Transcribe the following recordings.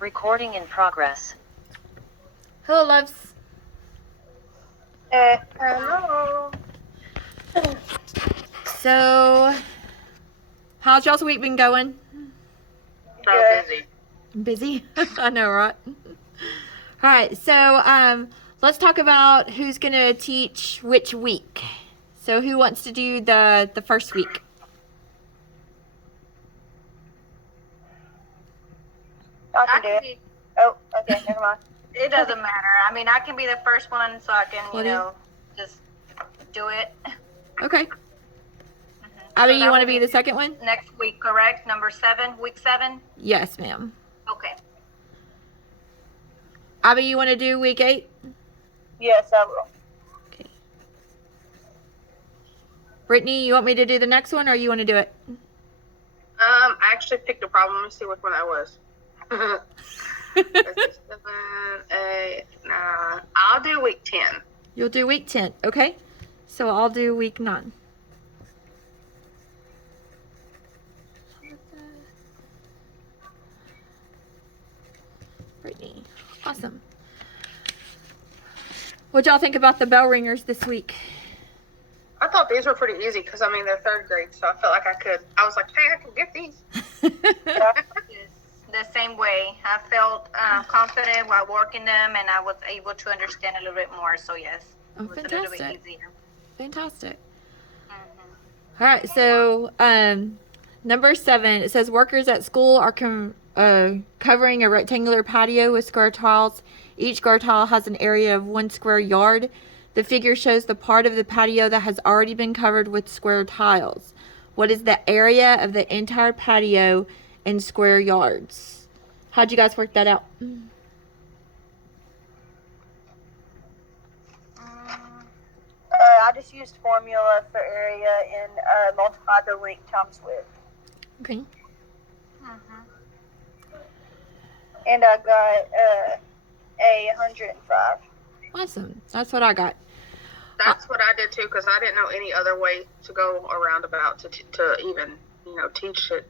Recording in progress. Hello, loves. Hello. So, how's y'all's week been going? So Busy? busy. I know, right? Alright, so let's talk about who's going to teach which week. So who wants to do the first week? I can do it. Oh, okay, never mind. It doesn't matter. I mean, I can be the first one, so I can, just do it. Okay. Abby, you want to be the second one? Next week, correct? Number 7, week 7? Yes, ma'am. Okay. Abby, you want to do week 8? Yes, I will. Okay. Brittany, you want me to do the next one, or you want to do it? I actually picked a problem. Let me see which one that was. 7, 8, 9. I'll do week 10. You'll do week 10, okay? So I'll do week 9. Brittany. Awesome. What'd y'all think about the Bellringers this week? I thought these were pretty easy because, I mean, they're 3rd grade, so I felt like I was like, hey, I can get these. The same way. I felt confident while working them, and I was able to understand a little bit more, so yes. Oh, it was fantastic. a little bit easier. Fantastic. All right, so number 7, it says workers at school are covering a rectangular patio with square tiles. Each square tile has an area of 1 square yard. The figure shows the part of the patio that has already been covered with square tiles. What is the area of the entire patio in square yards? How'd you guys work that out? I just used formula for area and multiplied the length times width. Okay. And I got a 105. Awesome. That's what I got. That's what I did, too, because I didn't know any other way to go around about to even, teach it.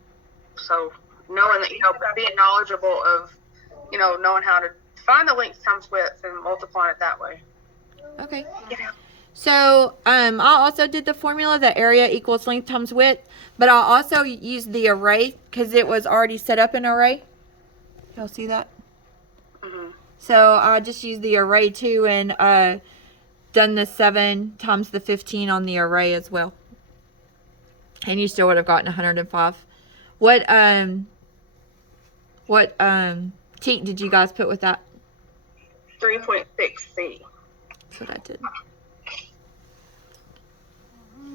So knowing that, being knowledgeable of, knowing how to find the length times width and multiplying it that way. Okay. So I also did the formula that area equals length times width, but I also used the array because it was already set up in array. Y'all see that? Mm-hmm. So I just used the array too and done the 7 times the 15 on the array as well. And you still would have gotten 105. What teak did you guys put with that? 3.6C. That's what I did.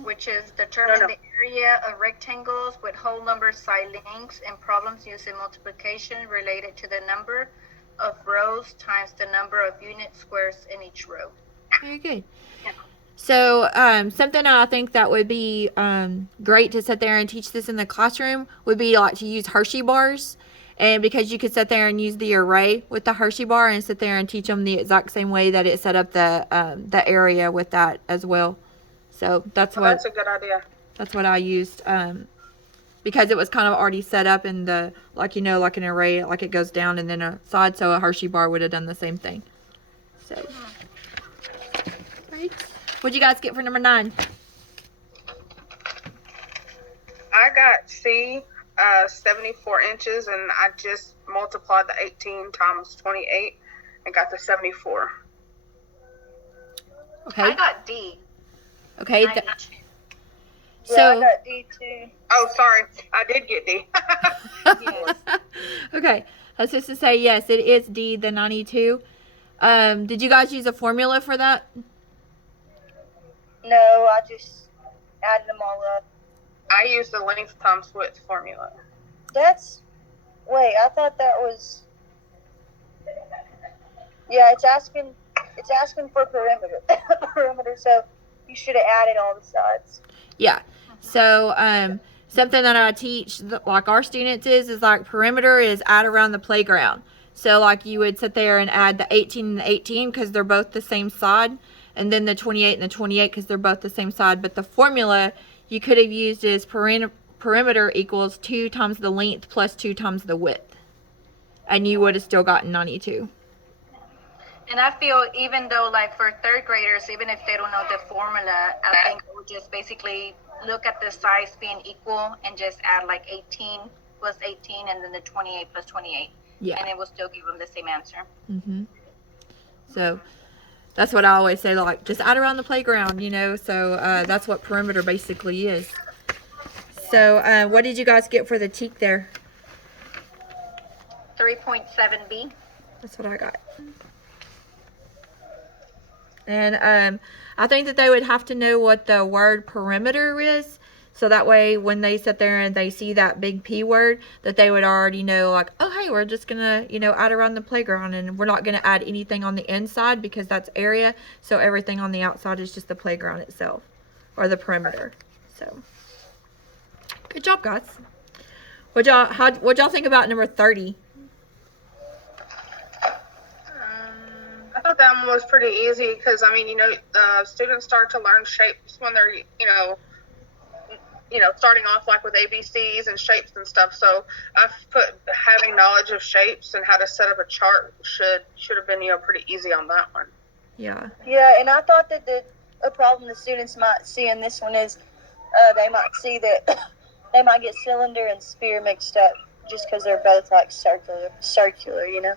Which is determine the area of rectangles with whole number side lengths and problems using multiplication related to the number of rows times the number of unit squares in each row. Very good. Yeah. So something I think that would be great to sit there and teach this in the classroom would be like to use Hershey bars. And because you could sit there and use the array with the Hershey bar and sit there and teach them the exact same way that it set up the area with that as well. So that's that's a good idea. That's what I used because it was kind of already set up in the like an array, like it goes down and then a side. So a Hershey bar would have done the same thing. So right. What'd you guys get for number 9? I got C, 74 inches, and I just multiplied the 18 times 28 and got the 74. Okay. I got D. Okay. So I got D too. Oh, sorry. I did get D. Yes. Okay. That's just to say, yes, it is D, the 92. Did you guys use a formula for that? No, I just added them all up. I used the length times width formula. Wait, I thought that was, yeah, it's asking for perimeter, so you should have added all the sides. Yeah. So, something that I teach, like our students is like perimeter is add around the playground. So, like you would sit there and add the 18 and the 18 because they're both the same side. And then the 28 and the 28 because they're both the same side. But the formula you could have used is perimeter equals 2 times the length plus 2 times the width. and you would have still gotten 92. And I feel even though like for third graders, even if they don't know the formula, I think I would just basically look at the size being equal and just add like 18 plus 18 and then the 28 plus 28. Yeah. And it will still give them the same answer. Mm-hmm. So that's what I always say, like, just add around the playground, you know. So that's what perimeter basically is. So what did you guys get for the teak there? 3.7B. That's what I got. And I think that they would have to know what the word perimeter is. So that way when they sit there and they see that big P word, that they would already know, like, oh, hey, we're just going to, you know, add around the playground. And we're not going to add anything on the inside because that's area. So everything on the outside is just the playground itself or the perimeter. So good job, guys. What'd y'all think about number 30? I thought that one was pretty easy because, I mean, you know, students start to learn shapes when they're, starting off like with ABCs and shapes and stuff. So I've put having knowledge of shapes and how to set up a chart should have been, pretty easy on that one. Yeah. Yeah, and I thought that a problem the students might see in this one is they might see that they might get cylinder and sphere mixed up just because they're both like circular, you know?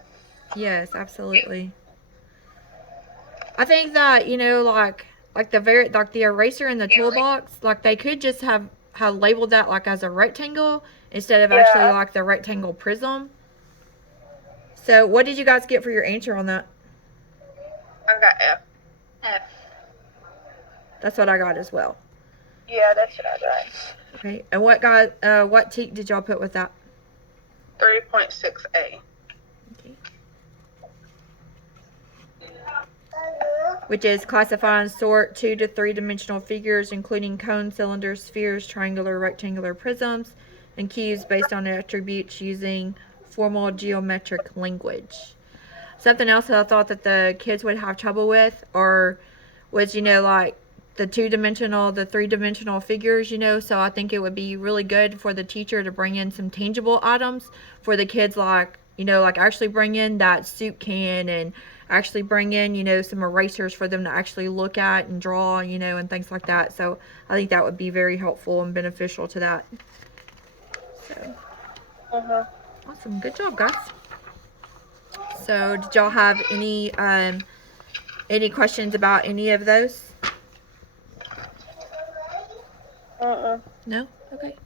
Yes, absolutely. I think that, you know, like the eraser in the toolbox, like they could just have labeled that like as a rectangle instead of actually like the rectangle prism. So what did you guys get for your answer on that? I got F. F. That's what I got as well. Yeah, that's what I got. Okay. And what teak did y'all put with that? 3.6A. Okay. Which is classify and sort 2 to 3 dimensional figures, including cones, cylinders, spheres, triangular, rectangular prisms, and cubes based on attributes using formal geometric language. Something else that I thought that the kids would have trouble with was, you know, like the 2-dimensional, the 3-dimensional figures, you know. So I think it would be really good for the teacher to bring in some tangible items for the kids, like, you know, like actually bring in that soup can and actually bring in, you know, some erasers for them to actually look at and draw, you know, and things like that. So I think that would be very helpful and beneficial to that. So awesome. Good job, guys. So did y'all have any questions about any of those? No? Okay.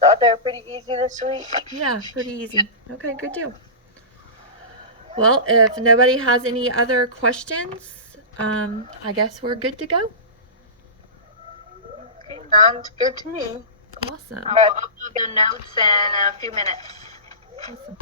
Thought they were pretty easy this week. Yeah, pretty easy. Okay, good deal. Well, if nobody has any other questions, I guess we're good to go. Sounds good to me. Awesome. I'll upload the notes in a few minutes. Awesome.